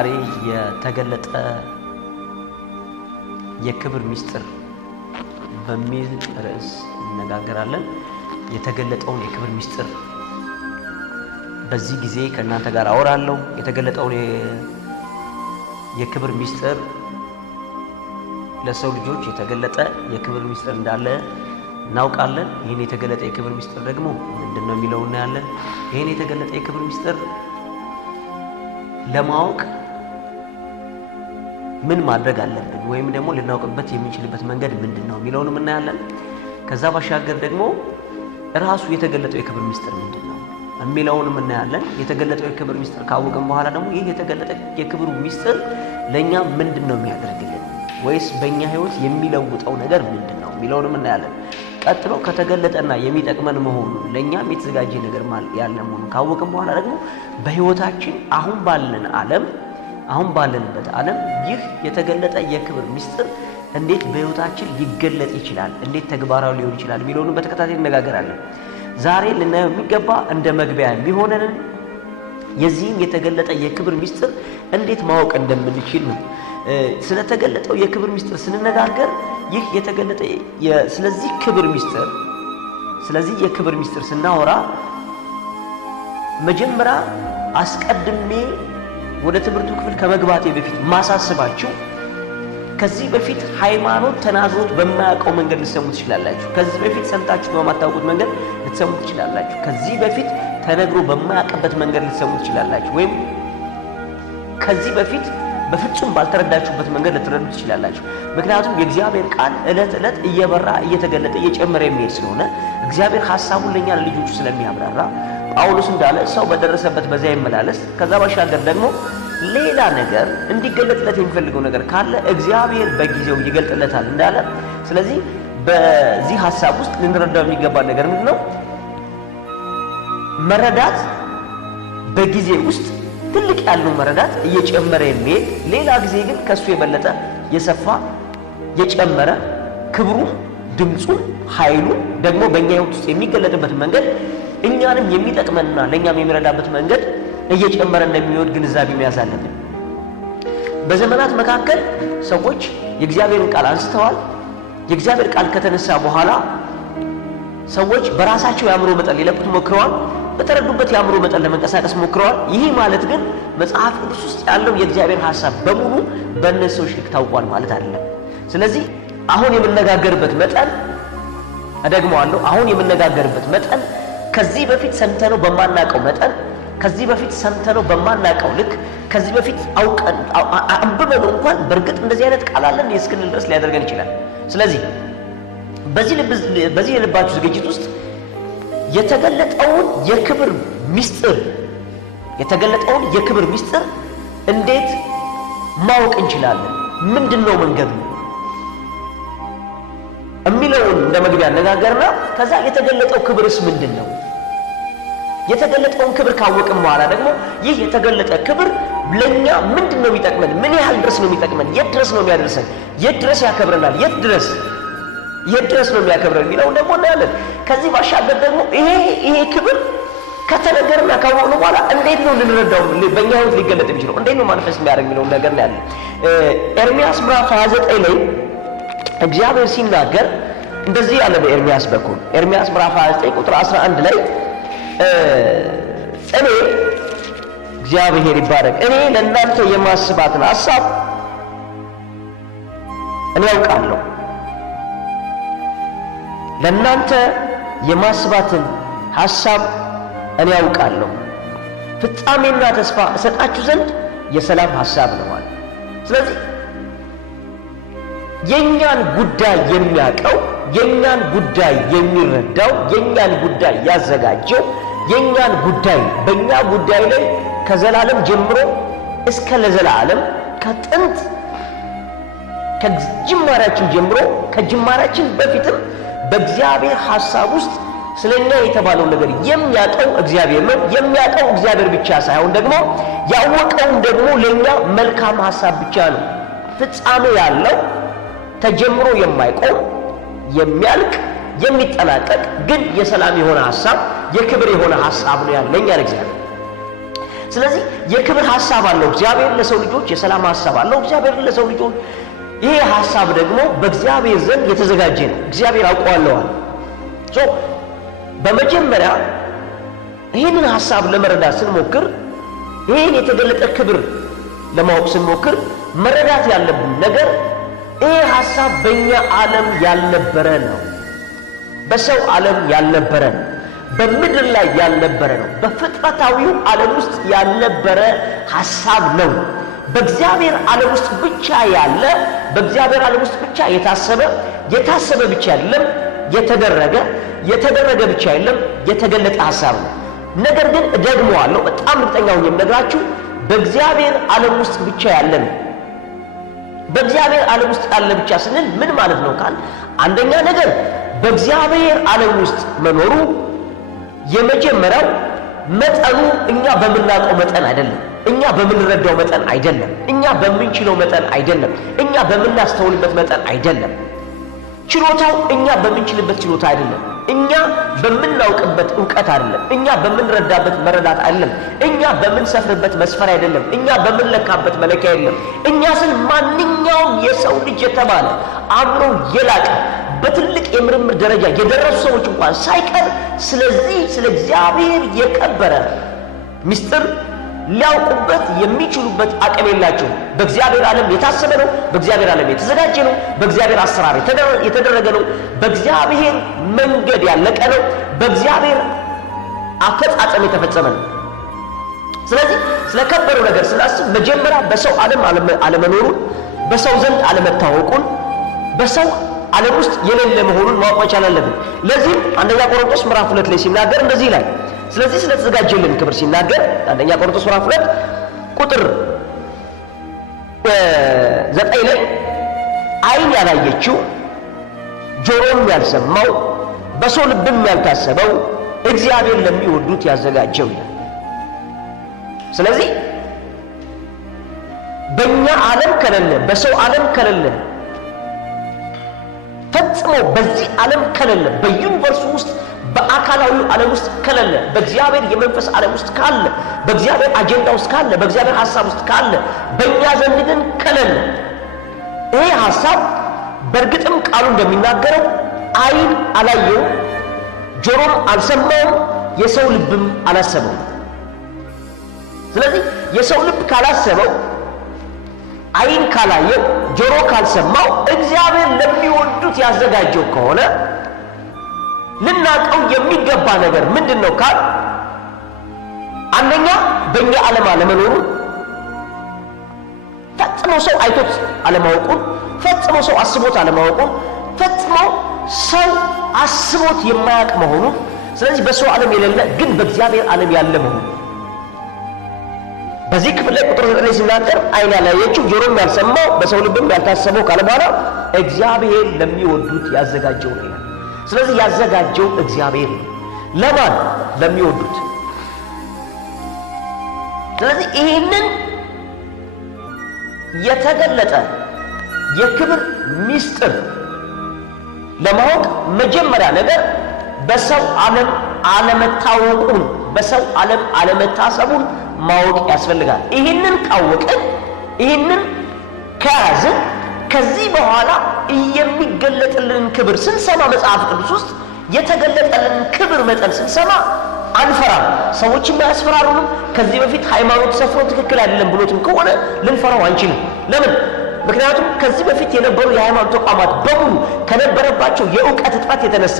ዛሬ የተገለጠ የክብር ምስጢር በሚል ርዕስ እንነጋገራለን። የተገለጠውን የክብር ምስጢር በዚህ ጊዜ ከእናንተ ጋር አወራለሁ። የተገለጠውን የክብር ምስጢር ለሰው ልጆች የተገለጠ የክብር ምስጢር እንዳለ እናውቃለን። ይህን የተገለጠ የክብር ምስጢር ደግሞ ምንድነው የሚለው እናያለን። ይህን የተገለጠ የክብር ምስጢር ለማወቅ ምን ማድረግ አለብን ወይም ደግሞ ልናውቅበት የምንችልበት መንገድ ምንድነው የሚለውንም እናያለን። ከዛ ባሻገር ደግሞ ራሱ የተገለጠው የክብር ምስጢር ምንድነው የሚለውንም እናያለን። የተገለጠው የክብር ምስጢር ካወቅን በኋላ ደግሞ ይህ የተገለጠ የክብሩ ምስጢር ለኛ ምንድነው የሚያደርግልን ወይስ በእኛ ህይወት የሚለውጠው ነገር ምንድነው የሚለውንም እናያለን። ቀጥሎ ከተገለጠና የሚጠቅመን መሆኑን ለኛም የተዘጋጀ ነገር ያለ መሆኑን ካወቅን በኋላ ደግሞ በህይወታችን አሁን ባለንበት ዓለም ይህ የተገለጠ የክብር ምስጢር እንዴት በህይወታችን ሊገለጥ ይችላል፣ እንዴት ተግባራዊ ሊሆን ይችላል የሚለውን በተከታታይ እንነጋገራለን። ዛሬ ልናየው የሚገባ እንደ መግቢያ የሚሆነንን የዚህም የተገለጠ የክብር ምስጢር እንዴት ማወቅ እንደምንችል ነው። ስለተገለጠው የክብር ምስጢር ስንነጋገር ይህ የተገለጠ ስለዚህ የክብር ምስጢር ስናወራ መጀመሪያ አስቀድሜ ወደ ትምህርቱ ክፍል ከመግባቴ በፊት ማሳስባችሁ ከዚህ በፊት ሃይማኖት ተናግሮት በማያውቀው መንገድ ልትሰሙ ትችላላችሁ። ከዚህ በፊት ሰምታችሁ በማታውቁት መንገድ ልትሰሙ ትችላላችሁ። ከዚህ በፊት ተነግሮ በማያውቅበት መንገድ ልትሰሙ ትችላላችሁ። ወይም ከዚህ በፊት በፍጹም ባልተረዳችሁበት መንገድ ልትረዱ ትችላላችሁ። ምክንያቱም የእግዚአብሔር ቃል ዕለት ዕለት እየበራ እየተገለጠ እየጨመረ የሚሄድ ስለሆነ እግዚአብሔር ሐሳቡን ለኛ ለልጆቹ ስለሚያብራራ ጳውሎስ እንዳለ ሰው በደረሰበት በዚያ ይመላለስ። ከዛ ባሻገር ደግሞ ሌላ ነገር እንዲገለጥለት የሚፈልገው ነገር ካለ እግዚአብሔር በጊዜው ይገልጥለታል እንዳለ። ስለዚህ በዚህ ሐሳብ ውስጥ ልንረዳው የሚገባ ነገር ምንድነው? መረዳት በጊዜ ውስጥ ትልቅ ያለው መረዳት እየጨመረ የሚሄድ ሌላ ጊዜ ግን ከሱ የበለጠ የሰፋ የጨመረ ክብሩ፣ ድምፁ፣ ኃይሉ ደግሞ በእኛ ህይወት ውስጥ የሚገለጥበት መንገድ እኛንም የሚጠቅመንና ለኛም የሚረዳበት መንገድ እየጨመረ እንደሚወድ ግንዛቤ መያዝ አለብን። በዘመናት መካከል ሰዎች የእግዚአብሔርን ቃል አንስተዋል። የእግዚአብሔር ቃል ከተነሳ በኋላ ሰዎች በራሳቸው የአእምሮ መጠን ሊለቁት ሞክረዋል። በተረዱበት የአእምሮ መጠን ለመንቀሳቀስ ሞክረዋል። ይህ ማለት ግን መጽሐፍ ቅዱስ ውስጥ ያለው የእግዚአብሔር ሐሳብ በሙሉ በእነሱ ሰዎች ልክ ታውቋል ማለት አይደለም። ስለዚህ አሁን የምነጋገርበት መጠን እደግመዋለሁ፣ አሁን የምነጋገርበት መጠን ከዚህ በፊት ሰምተነው በማናቀው መጠን፣ ከዚህ በፊት ሰምተነው በማናቀው ልክ፣ ከዚህ በፊት አውቀን አንብበን እንኳን በእርግጥ እንደዚህ አይነት ቃል አለ እስክንል ድረስ ሊያደርገን ይችላል። ስለዚህ በዚህ የልባችሁ ዝግጅት ውስጥ የተገለጠውን የክብር ምስጢር እንዴት ማወቅ እንችላለን? ምንድነው መንገዱ የሚለውን እንደ መግቢያ አነጋገርና ከዛ የተገለጠው ክብርስ ምንድነው? የተገለጠውን ክብር ካወቅን በኋላ ደግሞ ይህ የተገለጠ ክብር ለኛ ምንድነው የሚጠቅመን? ምን ያህል ድረስ ነው የሚጠቅመን? የት ድረስ ነው የሚያደርሰን? የት ድረስ ያከብረናል? የት ድረስ ነው የሚያከብረን የሚለውን ደግሞ እናያለን። ከዚህ ባሻገር ደግሞ ይሄ ክብር ከተነገረና ካወቅን በኋላ እንዴት ነው ልንረዳው በእኛ ህይወት ሊገለጥ የሚችለው? እንዴት ነው ማንፈስ የሚያደርግ የሚለውን ነገር እናያለን። ኤርምያስ ምዕራፍ 29 ላይ እግዚአብሔር ሲናገር እንደዚህ ያለ በኤርምያስ በኩል ኤርምያስ ምዕራፍ 29 ቁጥር 11 ላይ እኔ እግዚአብሔር ይባረክ፣ እኔ ለእናንተ የማስባትን ሐሳብ እኔ ያውቃለሁ፣ ለእናንተ የማስባትን ሐሳብ እኔ ያውቃለሁ፣ ፍጻሜና ተስፋ እሰጣችሁ ዘንድ የሰላም ሐሳብ ነው ማለት። ስለዚህ የኛን ጉዳይ የሚያውቀው፣ የኛን ጉዳይ የሚረዳው፣ የኛን ጉዳይ ያዘጋጀው፣ የኛን ጉዳይ በእኛ ጉዳይ ላይ ከዘላለም ጀምሮ እስከ ለዘላለም ከጥንት ከጅማሬያችን ጀምሮ ከጅማሬያችን በፊትም በእግዚአብሔር ሐሳብ ውስጥ ስለኛ የተባለው ነገር የሚያውቀው እግዚአብሔር ነው። የሚያውቀው እግዚአብሔር ብቻ ሳይሆን ደግሞ ያወቀው ደግሞ ለኛ መልካም ሐሳብ ብቻ ነው። ፍጻሜ ያለው ተጀምሮ የማይቆም የሚያልቅ የሚጠናቀቅ ግን የሰላም የሆነ ሐሳብ የክብር የሆነ ሐሳብ ነው ያለኝ እግዚአብሔር። ስለዚህ የክብር ሐሳብ አለው እግዚአብሔር ለሰው ልጆች፣ የሰላም ሐሳብ አለው እግዚአብሔር ለሰው ልጆች። ይሄ ሐሳብ ደግሞ በእግዚአብሔር ዘንድ የተዘጋጀ ነው። እግዚአብሔር አውቀዋለዋል። በመጀመሪያ ይህንን ሐሳብ ለመረዳት ስንሞክር፣ ይህን የተገለጠ ክብር ለማወቅ ስንሞክር መረዳት ያለብን ነገር ይሄ ሐሳብ በእኛ ዓለም ያልነበረ ነው። በሰው ዓለም ያልነበረ ነው። በምድር ላይ ያልነበረ ነው። በፍጥረታዊው ዓለም ውስጥ ያልነበረ ሐሳብ ነው። በእግዚአብሔር ዓለም ውስጥ ብቻ ያለ፣ በእግዚአብሔር ዓለም ውስጥ ብቻ የታሰበ ብቻ አይደለም፣ የተደረገ ብቻ አይደለም፣ የተገለጠ ሐሳብ ነው። ነገር ግን እደግመዋለሁ፣ በጣም እርግጠኛ ሆኜ የምነግራችሁ በእግዚአብሔር ዓለም ውስጥ ብቻ ያለ ነው። በእግዚአብሔር ዓለም ውስጥ ያለ ብቻ ስንል ምን ማለት ነው ካል፣ አንደኛ ነገር በእግዚአብሔር ዓለም ውስጥ መኖሩ የመጀመሪያው መጠኑ እኛ በምናውቀው መጠን አይደለም፣ እኛ በምንረዳው መጠን አይደለም፣ እኛ በምንችለው መጠን አይደለም፣ እኛ በምናስተውልበት መጠን አይደለም። ችሎታው እኛ በምንችልበት ችሎታ አይደለም፣ እኛ በምናውቅበት ዕውቀት አይደለም፣ እኛ በምንረዳበት መረዳት አይደለም፣ እኛ በምንሰፍርበት መስፈር አይደለም፣ እኛ በምንለካበት መለኪያ አይደለም። እኛ ስል ማንኛውም የሰው ልጅ የተባለ አእምሮ የላቀ በትልቅ የምርምር ደረጃ የደረሱ ሰዎች እንኳን ሳይቀር ስለዚህ ስለ እግዚአብሔር የከበረ ምስጢር ሊያውቁበት የሚችሉበት አቅም የላቸውም። በእግዚአብሔር ዓለም የታሰበ ነው። በእግዚአብሔር ዓለም የተዘጋጀ ነው። በእግዚአብሔር አሰራር የተደረገ ነው። በእግዚአብሔር መንገድ ያለቀ ነው። በእግዚአብሔር አፈጻጸም የተፈጸመ ነው። ስለዚህ ስለከበረው ነገር ስናስብ መጀመሪያ በሰው ዓለም አለመኖሩን፣ በሰው ዘንድ አለመታወቁን፣ በሰው ዓለም ውስጥ የሌለ መሆኑን ማወቅ መቻል አለብን። ለዚህም አንደኛ ቆሮንቶስ ምዕራፍ 2 ላይ ሲናገር እንደዚህ ይላል። ስለዚህ ስለተዘጋጀልን ክብር ሲናገር አንደኛ ቆሮንቶስ ምዕራፍ 2 ቁጥር 9 ላይ ዓይን ያላየችው ጆሮም ያልሰማው በሰው ልብም ያልታሰበው እግዚአብሔር ለሚወዱት ያዘጋጀው ይላል። ስለዚህ በእኛ ዓለም ከሌለ፣ በሰው ዓለም ከሌለ፣ ፈጽሞ በዚህ ዓለም ከሌለ፣ በዩኒቨርሱ ውስጥ በአካላዊው ዓለም ውስጥ ከሌለ፣ በእግዚአብሔር የመንፈስ ዓለም ውስጥ ካለ፣ በእግዚአብሔር አጀንዳ ውስጥ ካለ፣ በእግዚአብሔር ሐሳብ ውስጥ ካለ፣ በእኛ ዘንድ ግን ከሌለ፣ ይሄ ሐሳብ በእርግጥም ቃሉ እንደሚናገረው ዓይን አላየውም፣ ጆሮም አልሰማውም፣ የሰው ልብም አላሰበው። ስለዚህ የሰው ልብ ካላሰበው፣ ዓይን ካላየው፣ ጆሮ ካልሰማው እግዚአብሔር ለሚወዱት ያዘጋጀው ከሆነ ልናቀው የሚገባ ነገር ምንድነው ካል፣ አንደኛ በእኛ ዓለም አለመኖሩ፣ ፈጽሞ ሰው አይቶት አለማወቁን፣ ፈጽሞ ሰው አስቦት አለማወቁን፣ ፈጽሞ ሰው አስቦት የማያውቅ መሆኑን። ስለዚህ በሰው ዓለም የሌለ ግን በእግዚአብሔር ዓለም ያለ መሆኑ። በዚህ ክፍል ላይ ቁጥር 9 ሲናገር ዓይን ያላየችው ጆሮም ያልሰማው በሰው ልብም ያልታሰበው ካለ በኋላ እግዚአብሔር ለሚወዱት ያዘጋጀው ነው። ስለዚህ ያዘጋጀው እግዚአብሔር ነው። ለማን? ለሚወዱት። ስለዚህ ይህንን የተገለጠ የክብር ምስጢር ለማወቅ መጀመሪያ ነገር በሰው ዓለም አለመታወቁን፣ በሰው ዓለም አለመታሰቡን ማወቅ ያስፈልጋል። ይህንን ካወቅን፣ ይህንን ከያዝን፣ ከዚህ በኋላ የሚገለጥልን ክብር ስንሰማ፣ መጽሐፍ ቅዱስ ውስጥ የተገለጠልን ክብር መጠን ስንሰማ አንፈራም። ሰዎችም አያስፈራሩንም። ከዚህ በፊት ሃይማኖት ሰፍሮ ትክክል አይደለም ብሎትም ከሆነ ልንፈራው አንችልም። ለምን? ምክንያቱም ከዚህ በፊት የነበሩ የሃይማኖት ተቋማት በሙሉ ከነበረባቸው የእውቀት እጥረት የተነሳ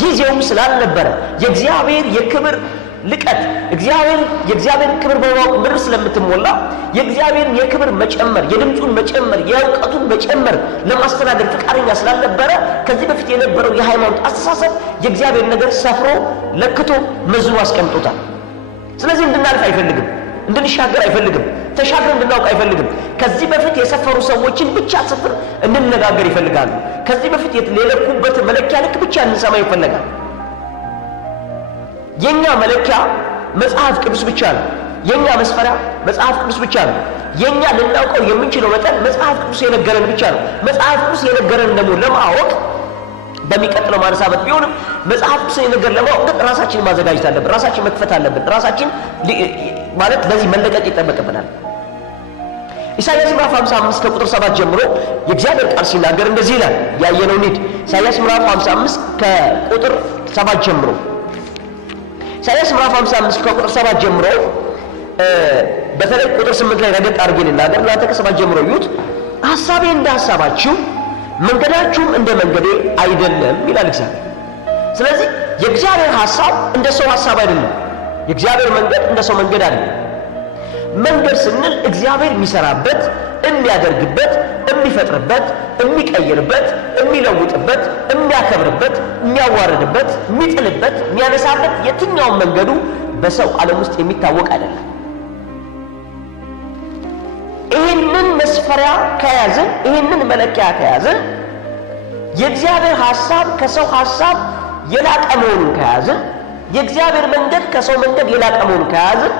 ጊዜውም ስላልነበረ የእግዚአብሔር የክብር ልቀት የእግዚአብሔርን ክብር በማወቅ ምድር ስለምትሞላ የእግዚአብሔርን የክብር መጨመር፣ የድምፁን መጨመር፣ የእውቀቱን መጨመር ለማስተናገድ ፍቃደኛ ስላልነበረ ከዚህ በፊት የነበረው የሃይማኖት አስተሳሰብ የእግዚአብሔር ነገር ሰፍሮ ለክቶ መዝኖ አስቀምጦታል። ስለዚህ እንድናልፍ አይፈልግም፣ እንድንሻገር አይፈልግም፣ ተሻግረን እንድናውቅ አይፈልግም። ከዚህ በፊት የሰፈሩ ሰዎችን ብቻ ስፍር እንድንነጋገር ይፈልጋሉ። ከዚህ በፊት የለኩበት መለኪያ ልክ ብቻ እንሰማ ይፈልጋል። የኛ መለኪያ መጽሐፍ ቅዱስ ብቻ ነው። የኛ መስፈሪያ መጽሐፍ ቅዱስ ብቻ ነው። የኛ ልናውቀው የምንችለው መጠን መጽሐፍ ቅዱስ የነገረን ብቻ ነው። መጽሐፍ ቅዱስ የነገረን ደግሞ ለማወቅ በሚቀጥለው ማነሳበት ቢሆንም መጽሐፍ ቅዱስ የነገረን ለማወቅ ግን ራሳችንን ማዘጋጀት አለብን። ራሳችን መክፈት አለብን። ራሳችን ማለት በዚህ መለቀቅ ይጠበቅብናል። ኢሳይያስ ምዕራፍ 55 ከቁጥር 7 ጀምሮ የእግዚአብሔር ቃል ሲናገር እንደዚህ ይላል። ያየነው ኒድ ኢሳይያስ ምዕራፍ 55 ከቁጥር 7 ጀምሮ ኢሳይያስ ምዕራፍ 55 ከቁጥር 7 ጀምሮ በተለይ ቁጥር 8 ላይ ረገጥ አድርጌ ልናገር፣ እናንተ ከ7 ጀምሮ ይዩት። ሐሳቤ እንደ ሐሳባችሁ መንገዳችሁም እንደ መንገዴ አይደለም ይላል እግዚአብሔር። ስለዚህ የእግዚአብሔር ሐሳብ እንደ ሰው ሐሳብ አይደለም። የእግዚአብሔር መንገድ እንደ ሰው መንገድ አይደለም። መንገድ ስንል እግዚአብሔር የሚሰራበት፣ የሚያደርግበት፣ የሚፈጥርበት፣ የሚቀይርበት፣ የሚለውጥበት፣ የሚያከብርበት፣ የሚያዋርድበት፣ የሚጥልበት፣ የሚያነሳበት የትኛውም መንገዱ በሰው ዓለም ውስጥ የሚታወቅ አይደለም። ይህንን መስፈሪያ ከያዝን፣ ይህንን መለኪያ ከያዝን፣ የእግዚአብሔር ሐሳብ ከሰው ሐሳብ የላቀ መሆኑን ከያዝን፣ የእግዚአብሔር መንገድ ከሰው መንገድ የላቀ መሆኑን ከያዝን፣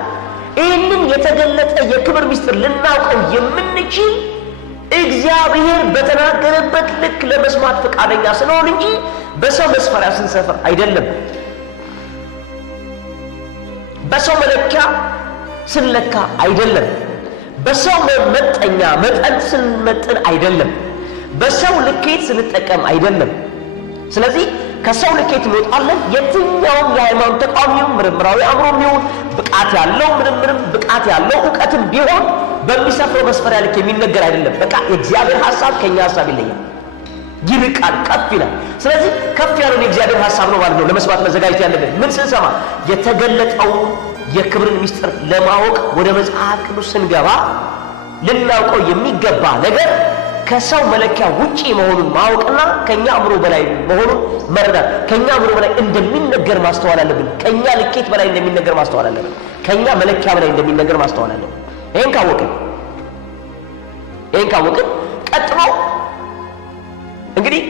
ይህንን የተገለጠ የክብር ምስጢር ልናውቀው የምንችል እግዚአብሔር በተናገረበት ልክ ለመስማት ፈቃደኛ ስለሆን እንጂ በሰው መስፈሪያ ስንሰፍር አይደለም። በሰው መለኪያ ስንለካ አይደለም። በሰው መመጠኛ መጠን ስንመጥን አይደለም። በሰው ልኬት ስንጠቀም አይደለም። ስለዚህ ከሰው ልኬት እንወጣለን። የትኛውም የሃይማኖት ተቋሚው ምርምራዊ አእምሮም ይሁን ብቃት ያለው ምርምርም ብቃት ያለው ዕውቀትም ቢሆን በሚሰፍረው መስፈሪያ ልክ የሚነገር አይደለም። በቃ የእግዚአብሔር ሐሳብ ከኛ ሐሳብ ይለያል፣ ይርቃል፣ ከፍ ይላል። ስለዚህ ከፍ ያለውን የእግዚአብሔር ሐሳብ ነው ማለት ነው ለመስማት መዘጋጀት ያለብን። ምን ስንሰማ? የተገለጠውን የክብርን ምስጢር ለማወቅ ወደ መጽሐፍ ቅዱስ ስንገባ ልናውቀው የሚገባ ነገር ከሰው መለኪያ ውጪ መሆኑን ማወቅና ከኛ አእምሮ በላይ መሆኑን መረዳት። ከኛ አእምሮ በላይ እንደሚነገር ማስተዋል አለብን። ከኛ ልኬት በላይ እንደሚነገር ማስተዋል አለብን። ከኛ መለኪያ በላይ እንደሚነገር ማስተዋል አለብን። ይሄን ካወቅን ቀጥሎ እንግዲህ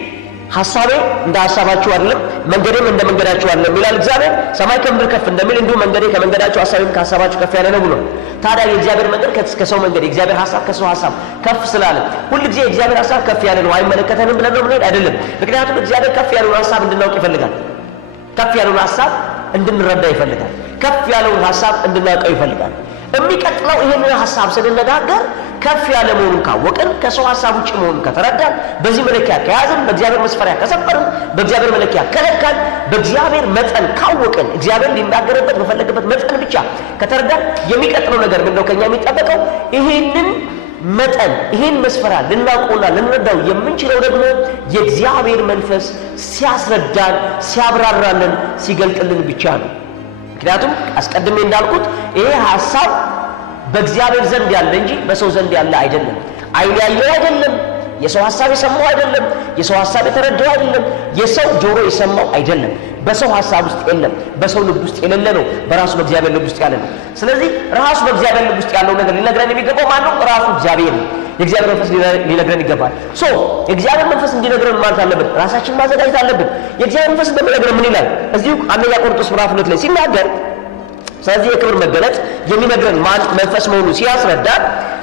ሐሳቤ እንደ ሐሳባችሁ አይደለም፣ መንገዴም እንደ መንገዳችሁ አይደለም ይላል እግዚአብሔር። ሰማይ ከምድር ከፍ እንደሚል እንዲሁ መንገዴ ከመንገዳችሁ ሐሳቤም ከሐሳባችሁ ከፍ ያለ ነው ብሎ። ታዲያ የእግዚአብሔር መንገድ ከሰው መንገድ፣ የእግዚአብሔር ሐሳብ ከሰው ሐሳብ ከፍ ስላለ ሁልጊዜ የእግዚአብሔር ሐሳብ ከፍ ያለ ነው አይመለከተንም ብለን ነው ብለን አይደለም። ምክንያቱም እግዚአብሔር ከፍ ያለውን ሐሳብ እንድናውቅ ይፈልጋል። ከፍ ያለውን ሐሳብ እንድንረዳ ይፈልጋል። ከፍ ያለውን ሐሳብ እንድናውቀው ይፈልጋል። የሚቀጥለው ይሄንን ሐሳብ ስንነጋገር ከፍ ያለ መሆኑን ካወቅን፣ ከሰው ሐሳብ ውጪ መሆኑን ከተረዳን፣ በዚህ መለኪያ ከያዝን፣ በእግዚአብሔር መስፈሪያ ከሰፈርን፣ በእግዚአብሔር መለኪያ ከለካን፣ በእግዚአብሔር መጠን ካወቅን፣ እግዚአብሔር ሊናገርበት በፈለገበት መጠን ብቻ ከተረዳን፣ የሚቀጥለው ነገር ምንድነው ከኛ የሚጠበቀው? ይሄንን መጠን ይሄን መስፈሪያ ልናውቀውና ልንረዳው የምንችለው ደግሞ የእግዚአብሔር መንፈስ ሲያስረዳን፣ ሲያብራራልን፣ ሲገልጥልን ብቻ ነው። ምክንያቱም አስቀድሜ እንዳልኩት ይሄ ሐሳብ በእግዚአብሔር ዘንድ ያለ እንጂ በሰው ዘንድ ያለ አይደለም። ዓይን ያየው አይደለም፣ የሰው ሐሳብ የሰማው አይደለም፣ የሰው ሐሳብ የተረዳው አይደለም፣ የሰው ጆሮ የሰማው አይደለም። በሰው ሐሳብ ውስጥ የለም፣ በሰው ልብ ውስጥ የሌለ ነው፣ በራሱ በእግዚአብሔር ልብ ውስጥ ያለ ነው። ስለዚህ ራሱ በእግዚአብሔር ልብ ውስጥ ያለው ነገር ሊነግረን የሚገባው ማን ነው? ራሱ እግዚአብሔር ነው። የእግዚአብሔር መንፈስ ሊነግረን ይገባል። የእግዚአብሔር መንፈስ እንዲነግረን ማለት አለብን፣ ራሳችን ማዘጋጀት አለብን። የእግዚአብሔር መንፈስ እንደሚነግረን ምን ይላል? እዚሁ አንደኛ ቆሮንቶስ ምዕራፍ 2 ላይ ሲናገር ስለዚህ የክብር መገለጥ የሚነግረን ማን መንፈስ መሆኑን ሲያስረዳ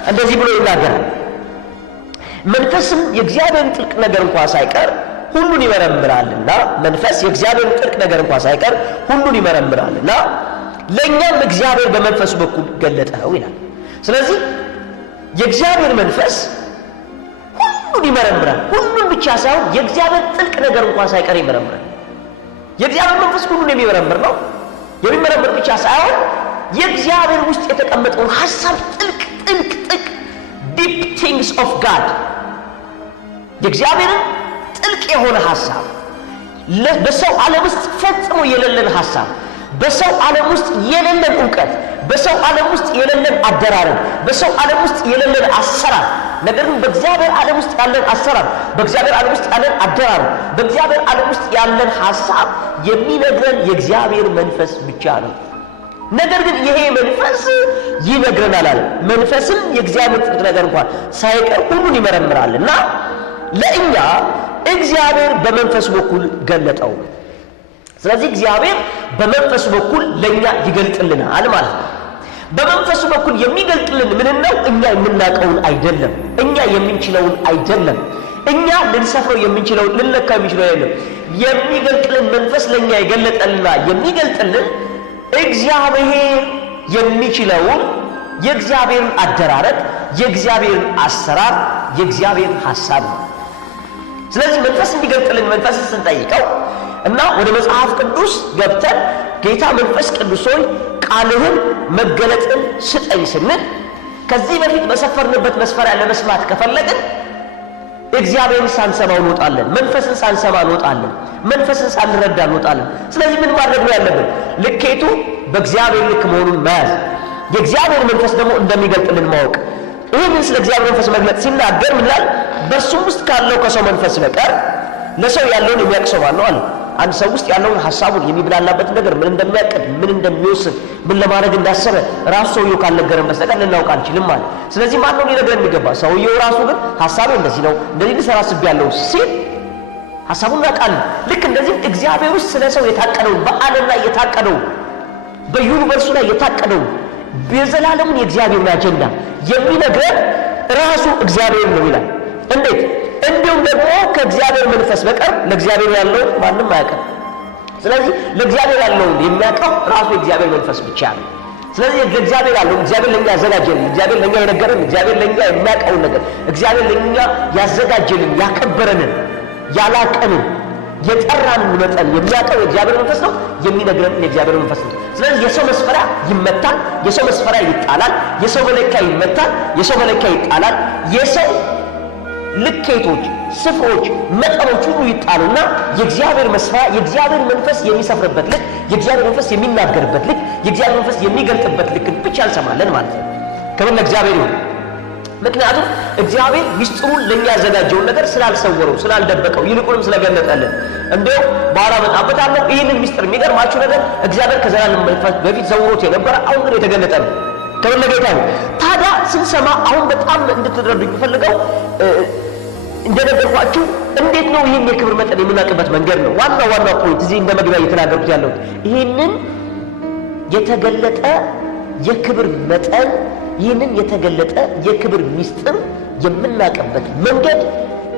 እንደዚህ ብሎ ይናገራል። መንፈስም የእግዚአብሔርን ጥልቅ ነገር እንኳን ሳይቀር ሁሉን ይመረምራልና፣ መንፈስ የእግዚአብሔርን ጥልቅ ነገር እንኳን ሳይቀር ሁሉን ይመረምራልና ለእኛም እግዚአብሔር በመንፈሱ በኩል ገለጠው ይላል። ስለዚህ የእግዚአብሔር መንፈስ ሁሉን ይመረምራል። ሁሉን ብቻ ሳይሆን የእግዚአብሔር ጥልቅ ነገር እንኳን ሳይቀር ይመረምራል። የእግዚአብሔር መንፈስ ሁሉን የሚመረምር ነው። የሚመረምር ብቻ ሳይሆን የእግዚአብሔር ውስጥ የተቀመጠውን ሐሳብ ጥልቅ ዲፕ ቲንግስ ኦፍ ጋድ፣ የእግዚአብሔርን ጥልቅ የሆነ ሐሳብ፣ በሰው ዓለም ውስጥ ፈጽሞ የሌለን ሐሳብ፣ በሰው ዓለም ውስጥ የሌለን ዕውቀት፣ በሰው ዓለም ውስጥ የሌለን አደራረግ፣ በሰው ዓለም ውስጥ የሌለን አሰራር፣ ነገር ግን በእግዚአብሔር ዓለም ውስጥ ያለን አሰራር፣ በእግዚአብሔር ዓለም ውስጥ ያለን አደራረግ፣ በእግዚአብሔር ዓለም ውስጥ ያለን ሐሳብ የሚነግረን የእግዚአብሔር መንፈስ ብቻ ነው። ነገር ግን ይሄ መንፈስ ይነግረናል አለ። መንፈስም የእግዚአብሔር ጥልቅ ነገር እንኳን ሳይቀር ሁሉን ይመረምራልና ለእኛ እግዚአብሔር በመንፈሱ በኩል ገለጠው። ስለዚህ እግዚአብሔር በመንፈሱ በኩል ለእኛ ይገልጥልናል ማለት ነው። በመንፈሱ በኩል የሚገልጥልን ምን ነው? እኛ የምናውቀውን አይደለም፣ እኛ የምንችለውን አይደለም፣ እኛ ልንሰፍረው የምንችለውን ልንለካው የምንችለው አይደለም። የሚገልጥልን መንፈስ ለእኛ የገለጠልና የሚገልጥልን እግዚአብሔር የሚችለውን የእግዚአብሔርን አደራረግ፣ የእግዚአብሔርን አሰራር፣ የእግዚአብሔርን ሐሳብ ነው። ስለዚህ መንፈስ እንዲገልጥልን መንፈስን ስንጠይቀው እና ወደ መጽሐፍ ቅዱስ ገብተን ጌታ መንፈስ ቅዱስ ሆይ ቃልህን መገለጥን ስጠኝ ስንል ከዚህ በፊት በሰፈርንበት መስፈሪያ ለመስማት ከፈለግን እግዚአብሔርን ሳንሰማ እንወጣለን፣ መንፈስን ሳንሰማ እንወጣለን፣ መንፈስን ሳንረዳ እንወጣለን። ስለዚህ ምን ማድረግ ነው ያለብን? ልኬቱ በእግዚአብሔር ልክ መሆኑን መያዝ፣ የእግዚአብሔር መንፈስ ደግሞ እንደሚገልጥልን ማወቅ። ይህንን ስለ እግዚአብሔር መንፈስ መግለጥ ሲናገር ምን ይላል? በእርሱም ውስጥ ካለው ከሰው መንፈስ በቀር ለሰው ያለውን የሚያውቅ ሰው ማን ነው አለ። አንድ ሰው ውስጥ ያለውን ሐሳቡን የሚብላላበትን ነገር ምን እንደሚያቅድ፣ ምን እንደሚወስን፣ ምን ለማድረግ እንዳሰበ ራሱ ሰውየው ካልነገረን በስተቀር ልናውቅ አንችልም ማለት። ስለዚህ ማን ነው ሊነግረን የሚገባ? ሰውየው ራሱ ግን ሐሳቤ እንደዚህ ነው፣ እንደዚህ ልሰራ አስቤያለሁ ሲል ሐሳቡን እናውቃለን። ልክ እንደዚህ እግዚአብሔር ውስጥ ስለ ሰው የታቀደውን፣ በዓለም ላይ የታቀደውን፣ በዩኒቨርሱ ላይ የታቀደውን የዘላለሙን የእግዚአብሔርን አጀንዳ የሚነግረን ራሱ እግዚአብሔር ነው ይላል። እንዴት? እንዲሁም ደግሞ ከእግዚአብሔር መንፈስ በቀር ለእግዚአብሔር ያለውን ማንም አያውቅም። ስለዚህ ለእግዚአብሔር ያለውን የሚያውቀው ራሱ የእግዚአብሔር መንፈስ ብቻ ነው። ስለዚህ ለእግዚአብሔር ያለውን እግዚአብሔር ለእኛ ያዘጋጀልን፣ እግዚአብሔር ለእኛ የነገረን፣ እግዚአብሔር ለእኛ የሚያውቀውን ነገር እግዚአብሔር ለእኛ ያዘጋጀልን፣ ያከበረንን፣ ያላቀንን፣ የጠራንን መጠን የሚያውቀው የእግዚአብሔር መንፈስ ነው። የሚነግረን የእግዚአብሔር መንፈስ ነው። ስለዚህ የሰው መስፈሪያ ይመታል፣ የሰው መስፈሪያ ይጣላል፣ የሰው መለኪያ ይመታል፣ የሰው መለኪያ ይጣላል። የሰው ልኬቶች፣ ስፍሮች፣ መጠኖች ሁሉ ይጣሉና የእግዚአብሔር መስፈሪያ፣ የእግዚአብሔር መንፈስ የሚሰፍርበት ልክ፣ የእግዚአብሔር መንፈስ የሚናገርበት ልክ፣ የእግዚአብሔር መንፈስ የሚገልጥበት ልክ ብቻ እንሰማለን ማለት ነው። ክብር ለእግዚአብሔር ይሁን። ምክንያቱም እግዚአብሔር ሚስጥሩን ለእኛ ያዘጋጀውን ነገር ስላልሰወረው፣ ስላልደበቀው፣ ይልቁንም ስለገለጠልን። እንዲሁም በኋላ መጣበታለሁ። ይህንን ሚስጥር የሚገርማችሁ ነገር እግዚአብሔር ከዘላለም በፊት ዘውሮት የነበረ አሁን ግን የተገለጠ ነው። ክብር ለጌታ ነው። ታዲያ ስንሰማ አሁን በጣም እንድትረዱ የሚፈልገው እንደነገርኳችሁ እንዴት ነው ይህን የክብር መጠን የምናውቅበት መንገድ ነው። ዋና ፖይንት እዚህ እንደ መግቢያ እየተናገርኩት ያለሁት ይህንን የተገለጠ የክብር መጠን፣ ይህንን የተገለጠ የክብር ሚስጥር የምናውቅበት መንገድ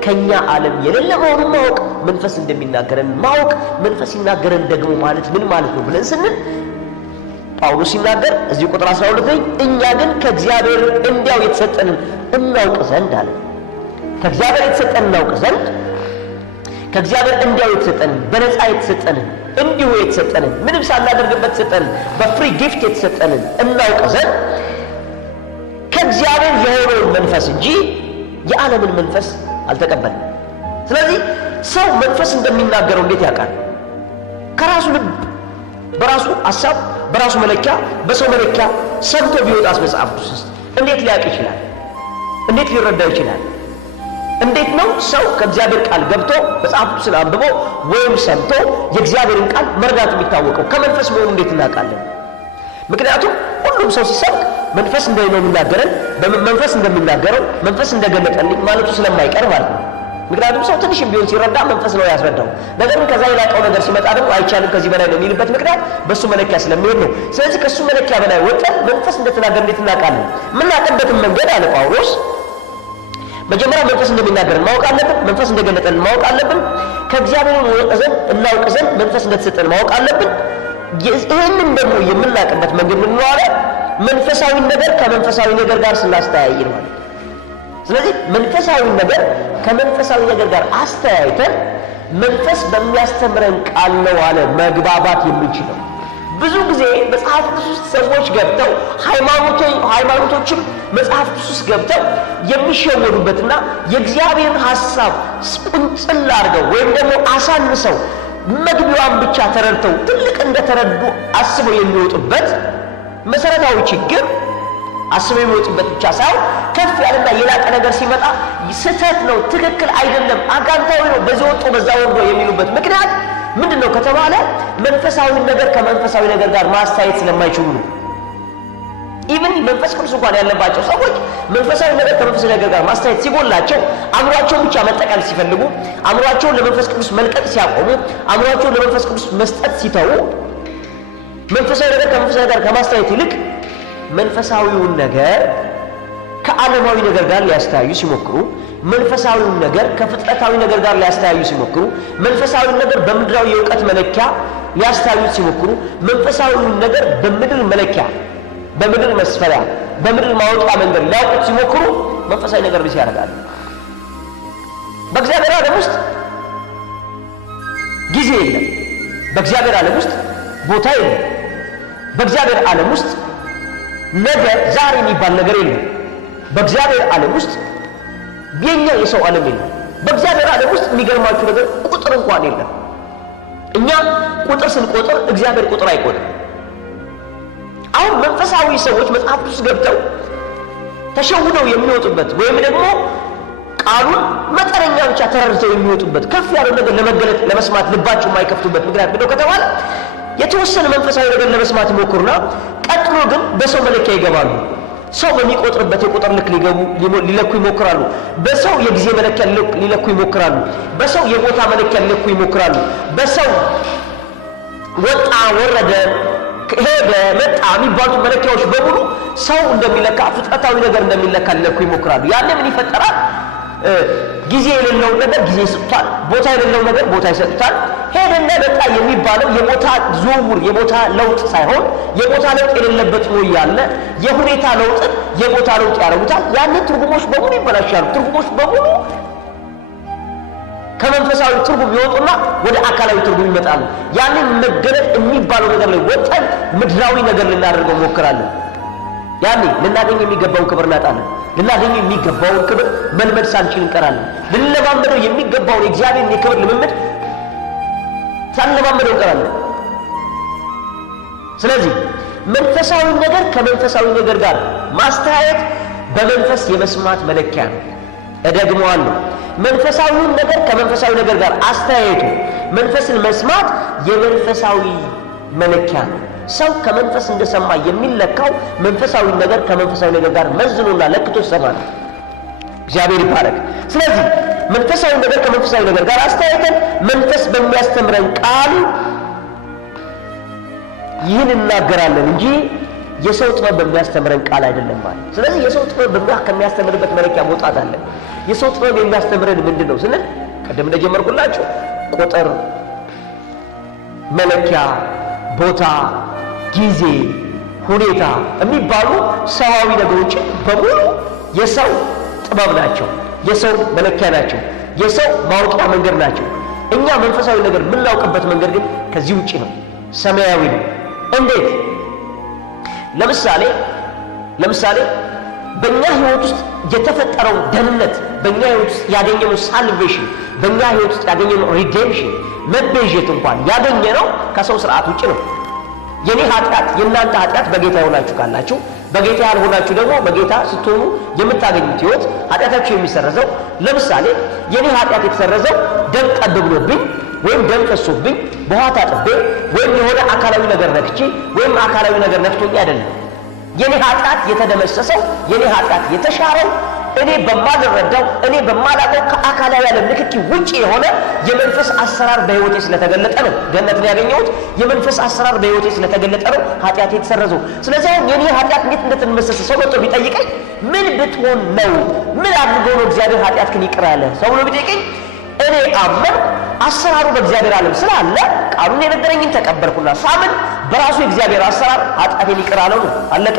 ከኛ ዓለም የሌለ መሆኑን ማወቅ፣ መንፈስ እንደሚናገረን ማወቅ። መንፈስ ሲናገረን ደግሞ ማለት ምን ማለት ነው ብለን ስንል ጳውሎስ ሲናገር እዚህ ቁጥር 12 ላይ እኛ ግን ከእግዚአብሔር እንዲያው የተሰጠንን እናውቅ ዘንድ አለ። ከእግዚአብሔር የተሰጠንን እናውቅ ዘንድ፣ ከእግዚአብሔር እንዲያው የተሰጠንን፣ በነፃ የተሰጠንን፣ እንዲሁ የተሰጠንን፣ ምንም ሳናደርግበት የተሰጠንን፣ በፍሪ ጊፍት የተሰጠንን እናውቅ ዘንድ ከእግዚአብሔር የሆነውን መንፈስ እንጂ የዓለምን መንፈስ አልተቀበልንም። ስለዚህ ሰው መንፈስ እንደሚናገረው እንዴት ያውቃል? ከራሱ ልብ፣ በራሱ ሐሳብ፣ በራሱ መለኪያ፣ በሰው መለኪያ ሰምቶ ቢወጣስ መጽሐፍ ቅዱስ ውስጥ እንዴት ሊያውቅ ይችላል? እንዴት ሊረዳ ይችላል? እንዴት ነው ሰው ከእግዚአብሔር ቃል ገብቶ መጽሐፍ ቅዱስን አንብቦ ወይም ሰምቶ የእግዚአብሔርን ቃል መርዳት የሚታወቀው? ከመንፈስ መሆኑ እንዴት እናውቃለን? ምክንያቱም ሁሉም ሰው ሲሰብክ መንፈስ ነው የሚናገረን፣ መንፈስ እንደሚናገረው፣ መንፈስ እንደገለጠልኝ ማለቱ ስለማይቀር ማለት ነው። ምክንያቱም ሰው ትንሽም ቢሆን ሲረዳ መንፈስ ነው ያስረዳው። ነገር ግን ከዛ የላቀው ነገር ሲመጣ ደግሞ አይቻልም ከዚህ በላይ ነው የሚልበት ምክንያት በሱ መለኪያ ስለሚሄድ ነው። ስለዚህ ከሱ መለኪያ በላይ ወጥተን መንፈስ እንደተናገረ እንዴት እናውቃለን? የምናውቅበትን መንገድ አለ ጳውሎስ። መጀመሪያ መንፈስ እንደሚናገረን ማወቅ አለብን። መንፈስ እንደገለጠልን ማወቅ አለብን። ከእግዚአብሔር እናውቅ ዘንድ መንፈስ እንደተሰጠን ማወቅ አለብን። ይህንን ደግሞ የምናውቅበት መንገድ ምን ነው አለ? መንፈሳዊ ነገር ከመንፈሳዊ ነገር ጋር ስናስተያይ ነው ማለት። ስለዚህ መንፈሳዊ ነገር ከመንፈሳዊ ነገር ጋር አስተያይተን መንፈስ በሚያስተምረን ቃል ነው አለ መግባባት የምንችለው። ብዙ ጊዜ መጽሐፍ ቅዱስ ውስጥ ሰዎች ገብተው ሃይማኖቶችም መጽሐፍ ቅዱስ ውስጥ ገብተው የሚሸወዱበትና የእግዚአብሔርን ሐሳብ ቁንጽል አድርገው ወይም ደግሞ አሳንሰው መግቢያዋን ብቻ ተረድተው ትልቅ እንደተረዱ አስበው የሚወጡበት መሰረታዊ ችግር፣ አስበው የሚወጡበት ብቻ ሳይሆን ከፍ ያለና የላቀ ነገር ሲመጣ ስህተት ነው፣ ትክክል አይደለም፣ አጋንንታዊ ነው፣ በዚህ ወጥቶ በዛ ወርዶ የሚሉበት ምክንያት ምንድነው ከተባለ መንፈሳዊ ነገር ከመንፈሳዊ ነገር ጋር ማስተያየት ስለማይችሉ ነው። ኢቭን መንፈስ ቅዱስ እንኳን ያለባቸው ሰዎች መንፈሳዊ ነገር ከመንፈሳዊ ነገር ጋር ማስተያየት ሲጎላቸው፣ አእምሯቸውን ብቻ መጠቀም ሲፈልጉ፣ አእምሯቸውን ለመንፈስ ቅዱስ መልቀቅ ሲያቆሙ፣ አእምሯቸውን ለመንፈስ ቅዱስ መስጠት ሲተው፣ መንፈሳዊ ነገር ከመንፈሳዊ ነገር ከማስተያየት ይልቅ መንፈሳዊውን ነገር ከዓለማዊ ነገር ጋር ሊያስተያዩ ሲሞክሩ፣ መንፈሳዊውን ነገር ከፍጥረታዊ ነገር ጋር ሊያስተያዩ ሲሞክሩ፣ መንፈሳዊውን ነገር በምድራዊ የእውቀት መለኪያ ሊያስተያዩ ሲሞክሩ፣ መንፈሳዊውን ነገር በምድር መለኪያ በምድር መስፈሪያ በምድር ማወቂያ መንገድ ሊያውቁት ሲሞክሩ መንፈሳዊ ነገር ቢስ ያደርጋሉ። በእግዚአብሔር ዓለም ውስጥ ጊዜ የለም። በእግዚአብሔር ዓለም ውስጥ ቦታ የለም። በእግዚአብሔር ዓለም ውስጥ ነገ ዛሬ የሚባል ነገር የለም። በእግዚአብሔር ዓለም ውስጥ የኛ የሰው ዓለም የለም። በእግዚአብሔር ዓለም ውስጥ የሚገርማችሁ ነገር ቁጥር እንኳን የለም። እኛ ቁጥር ስንቆጥር እግዚአብሔር ቁጥር አይቆጥር። አሁን መንፈሳዊ ሰዎች መጽሐፍ ቅዱስ ገብተው ተሸውደው የሚወጡበት ወይም ደግሞ ቃሉን መጠነኛ ብቻ ተረድተው የሚወጡበት ከፍ ያለው ነገር ለመገለጥ ለመስማት ልባቸው የማይከፍቱበት ምክንያት ምንድነው ከተባለ የተወሰነ መንፈሳዊ ነገር ለመስማት ይሞክሩና ቀጥሎ ግን በሰው መለኪያ ይገባሉ። ሰው በሚቆጥርበት የቁጥር ልክ ሊለኩ ይሞክራሉ። በሰው የጊዜ መለኪያ ሊለኩ ይሞክራሉ። በሰው የቦታ መለኪያ ሊለኩ ይሞክራሉ። በሰው ወጣ ወረደ ሄደ መጣ የሚባሉ መለኪያዎች በሙሉ ሰው እንደሚለካ ፍጥረታዊ ነገር እንደሚለካ ሊለኩ ይሞክራሉ። ያኔ ምን ይፈጠራል? ጊዜ የሌለው ነገር ጊዜ ይሰጡታል። ቦታ የሌለው ነገር ቦታ ይሰጡታል። ሄደና መጣ የሚባለው የቦታ ዝውውር የቦታ ለውጥ ሳይሆን የቦታ ለውጥ የሌለበት ነው ያለ የሁኔታ ለውጥ የቦታ ለውጥ ያደርጉታል። ያኔ ትርጉሞች በሙሉ ይበላሻሉ። ትርጉሞች በሙሉ ከመንፈሳዊ ትርጉም ይወጡና ወደ አካላዊ ትርጉም ይመጣሉ። ያንን መገለጥ የሚባለው ነገር ላይ ወጥተን ምድራዊ ነገር ልናደርገው ሞክራለን። ያኔ ልናገኝ የሚገባውን ክብር እናጣለን። ልናገኝ የሚገባውን ክብር መልመድ ሳንችል እንቀራለን። ልንለማመደው የሚገባውን የእግዚአብሔርን የክብር ልምምድ ሳንለማመደው እንቀራለን። ስለዚህ መንፈሳዊ ነገር ከመንፈሳዊ ነገር ጋር ማስተያየት በመንፈስ የመስማት መለኪያ ነው። እደግመዋለሁ። መንፈሳዊውን ነገር ከመንፈሳዊ ነገር ጋር አስተያየቱ መንፈስን መስማት የመንፈሳዊ መለኪያ ነው። ሰው ከመንፈስ እንደሰማ የሚለካው መንፈሳዊ ነገር ከመንፈሳዊ ነገር ጋር መዝኖና ለክቶ ይሰማል። እግዚአብሔር ይባረክ። ስለዚህ መንፈሳዊ ነገር ከመንፈሳዊ ነገር ጋር አስተያየተን መንፈስ በሚያስተምረን ቃል ይህን እናገራለን እንጂ የሰው ጥበብ በሚያስተምረን ቃል አይደለም ማለት። ስለዚህ የሰው ጥበብ ከሚያስተምርበት መለኪያ መውጣት አለ። የሰው ጥበብ የሚያስተምረን ምንድነው ስንል ቀደም እንደጀመርኩላችሁ ቁጥር፣ መለኪያ፣ ቦታ፣ ጊዜ፣ ሁኔታ የሚባሉ ሰዋዊ ነገሮች በሙሉ የሰው ጥበብ ናቸው። የሰው መለኪያ ናቸው። የሰው ማወቂያ መንገድ ናቸው። እኛ መንፈሳዊ ነገር የምናውቅበት መንገድ ግን ከዚህ ውጪ ነው፣ ሰማያዊ ነው። እንዴት? ለምሳሌ በእኛ ህይወት ውስጥ የተፈጠረው ደህንነት፣ በእኛ ህይወት ውስጥ ያገኘነው ሳልቬሽን፣ በእኛ ህይወት ውስጥ ያገኘነው ሪዴምሽን መቤዠት እንኳን ያገኘነው ከሰው ስርዓት ውጭ ነው። የኔ ኃጢአት የእናንተ ኃጢአት በጌታ የሆናችሁ ካላችሁ፣ በጌታ ያልሆናችሁ ደግሞ በጌታ ስትሆኑ የምታገኙት ህይወት ኃጢአታችሁ የሚሰረዘው ለምሳሌ የኔ ኃጢአት የተሰረዘው ደም ቀብ ብሎብኝ ወይም ደም ፈሶብኝ በውሃ ታጥቤ ወይም የሆነ አካላዊ ነገር ነክቼ ወይም አካላዊ ነገር ነክቶኝ አይደለም። የኔ ኃጢአት የተደመሰሰው የኔ ኃጢአት የተሻረው እኔ በማልረዳው እኔ በማላውቀው ከአካላዊ ዓለም ንክኪ ውጪ የሆነ የመንፈስ አሰራር በህይወቴ ስለተገለጠ ነው። ገነትን ያገኘሁት የመንፈስ አሰራር በህይወቴ ስለተገለጠ ነው ኃጢአቴ የተሰረዘው። ስለዚህ አሁን የኔ ኃጢአት እንዴት እንደተመሰሰ ሰው መጥቶ ቢጠይቀኝ ምን ብትሆን ነው ምን አድርገው ነው እግዚአብሔር ኃጢአትህን ይቅር ያለ ሰው ብሎ ቢጠይቀኝ እኔ አመን አሰራሩ በእግዚአብሔር ዓለም ስላለ ቃሉን የነገረኝን ተቀበልኩና ሳምን በራሱ የእግዚአብሔር አሰራር ኃጢአቴን ይቅር አለው ነው። አለቀ።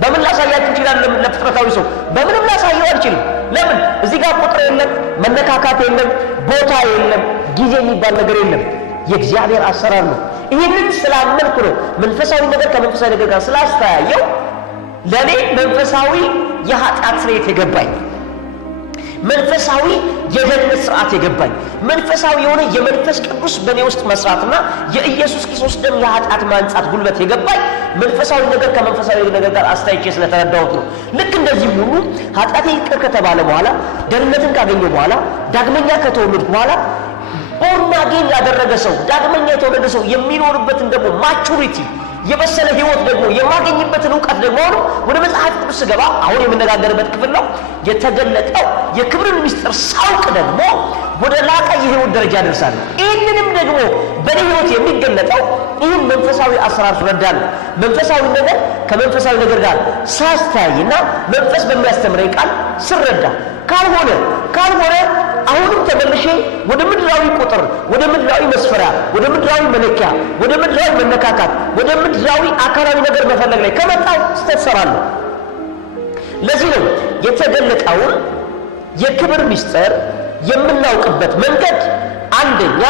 በምን ላሳያችሁ ይችላል? ለፍጥረታዊ ሰው በምንም ላሳየው አልችልም። ለምን? እዚህ ጋር ቁጥር የለም፣ መነካካት የለም፣ ቦታ የለም፣ ጊዜ የሚባል ነገር የለም። የእግዚአብሔር አሰራር ነው። ይህንን ስላመንኩ ነው መንፈሳዊ ነገር ከመንፈሳዊ ነገር ጋር ስላስተያየው ለእኔ መንፈሳዊ የኃጢአት ስርየት የገባኝ፣ መንፈሳዊ የደህንነት ስርዓት የገባኝ፣ መንፈሳዊ የሆነ የመንፈስ ቅዱስ በእኔ ውስጥ መስራትና የኢየሱስ ክርስቶስ ደም የኃጢአት ማንጻት ጉልበት የገባኝ መንፈሳዊ ነገር ከመንፈሳዊ ነገር ጋር አስተያይቼ ስለተረዳሁት ነው። ልክ እንደዚህ ሁሉ ኃጢአቴ ይቅር ከተባለ በኋላ ደህንነትን ካገኘ በኋላ ዳግመኛ ከተወለድኩ በኋላ ቦርን አጌን ያደረገ ሰው ዳግመኛ የተወለደ ሰው የሚኖርበትን ደግሞ ማቹሪቲ የበሰለ ህይወት ደግሞ የማገኝበትን ዕውቀት ደግሞ ወደ መጽሐፍ ቅዱስ ገባ አሁን የምነጋገርበት ክፍል ነው። የተገለጠው የክብርን ምስጢር ሳውቅ ደግሞ ወደ ላቀ የህይወት ደረጃ ደርሳለሁ። ይህንንም ደግሞ በእኔ ህይወት የሚገለጠው ይህን መንፈሳዊ አሰራር ስረዳለሁ። መንፈሳዊ ነገር ከመንፈሳዊ ነገር ጋር ሳስተያይና መንፈስ በሚያስተምረኝ ቃል ስረዳ ካልሆነ አሁንም ተመልሼ ወደ ምድራዊ ቁጥር፣ ወደ ምድራዊ መስፈሪያ፣ ወደ ምድራዊ መለኪያ፣ ወደ ምድራዊ መነካካት፣ ወደ ምድራዊ አካላዊ ነገር መፈለግ ላይ ከመጣው ስህተት እሰራለሁ። ለዚህ ነው የተገለጠውን የክብር ምስጢር የምናውቅበት መንገድ አንደኛ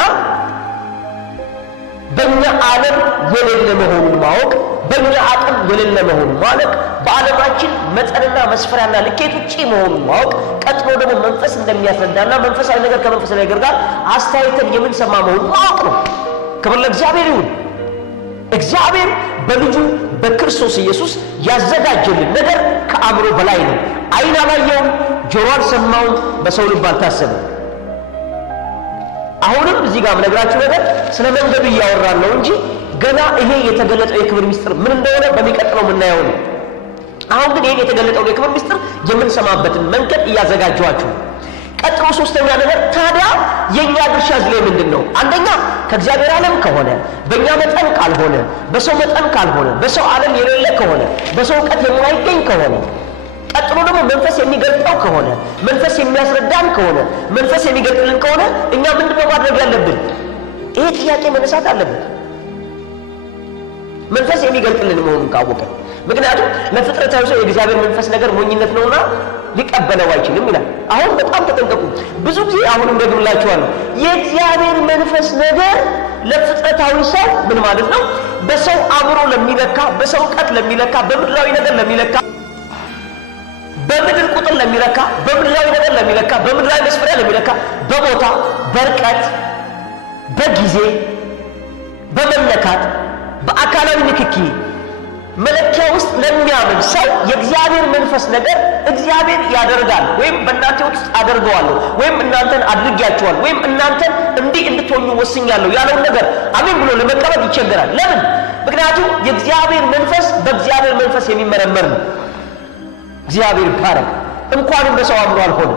በእኛ ዓለም የሌለ መሆኑን ማወቅ፣ በእኛ አቅም የሌለ መሆኑን ማወቅ፣ በዓለማችን መጠንና መስፈሪያና ልኬት ውጪ መሆኑን ማወቅ፣ ቀጥሎ ደግሞ መንፈስ እንደሚያስረዳና መንፈሳዊ ነገር ከመንፈሳዊ ነገር ጋር አስተያየትን የምንሰማ መሆኑን ማወቅ ነው። ክብር ለእግዚአብሔር ይሁን። እግዚአብሔር በልጁ በክርስቶስ ኢየሱስ ያዘጋጀልን ነገር ከአእምሮ በላይ ነው። ዓይን አላየውም፣ ጆሮ አልሰማውም፣ በሰው ልብ አልታሰበም። አሁንም እዚህ ጋር የምነግራችሁ ነገር ስለ መንገዱ እያወራን ነው እንጂ ገና ይሄ የተገለጠው የክብር ምስጢር ምን እንደሆነ በሚቀጥለው የምናየው ነው። አሁን ግን ይሄን የተገለጠውን የክብር ምስጢር የምንሰማበትን መንገድ እያዘጋጀኋችሁ። ቀጥሎ ሶስተኛ ነገር ታዲያ የኛ ድርሻ እዚህ ላይ ምንድን ነው? አንደኛ ከእግዚአብሔር ዓለም ከሆነ በእኛ መጠን ካልሆነ፣ በሰው መጠን ካልሆነ፣ በሰው ዓለም የሌለ ከሆነ፣ በሰው እውቀት የማይገኝ ከሆነ፣ ቀጥሎ ደግሞ መንፈስ የሚገልጠው ከሆነ፣ መንፈስ የሚያስረዳን ከሆነ፣ መንፈስ የሚገልጥልን ከሆነ እኛ ምንድነው ማድረግ ያለብን? ይሄ ጥያቄ መነሳት አለበት። መንፈስ የሚገልጥልን መሆኑን ካወቀ፣ ምክንያቱም ለፍጥረታዊ ሰው የእግዚአብሔር መንፈስ ነገር ሞኝነት ነውና ሊቀበለው አይችልም ይላል። አሁን በጣም ተጠንቀቁ። ብዙ ጊዜ አሁንም ደግምላችኋለሁ፣ የእግዚአብሔር መንፈስ ነገር ለፍጥረታዊ ሰው ምን ማለት ነው? በሰው አእምሮ ለሚለካ፣ በሰው እውቀት ለሚለካ፣ በምድራዊ ነገር ለሚለካ፣ በምድር ቁጥር ለሚለካ፣ በምድራዊ ነገር ለሚለካ፣ በምድራዊ መስፈሪያ ለሚለካ፣ በቦታ በርቀት፣ በጊዜ በመለካት፣ በአካላዊ ንክኪ መለኪያ ውስጥ ለሚያምን ሰው የእግዚአብሔር መንፈስ ነገር እግዚአብሔር ያደርጋል፣ ወይም በእናንተ ውስጥ አደርገዋለሁ፣ ወይም እናንተን አድርጌያቸዋል፣ ወይም እናንተን እንዲህ እንድትሆኑ ወስኛለሁ ያለውን ነገር አሜን ብሎ ለመቀበል ይቸገራል። ለምን? ምክንያቱም የእግዚአብሔር መንፈስ በእግዚአብሔር መንፈስ የሚመረመር ነው። እግዚአብሔር ይባረክ። እንኳንም በሰው አእምሮ አልሆነ፣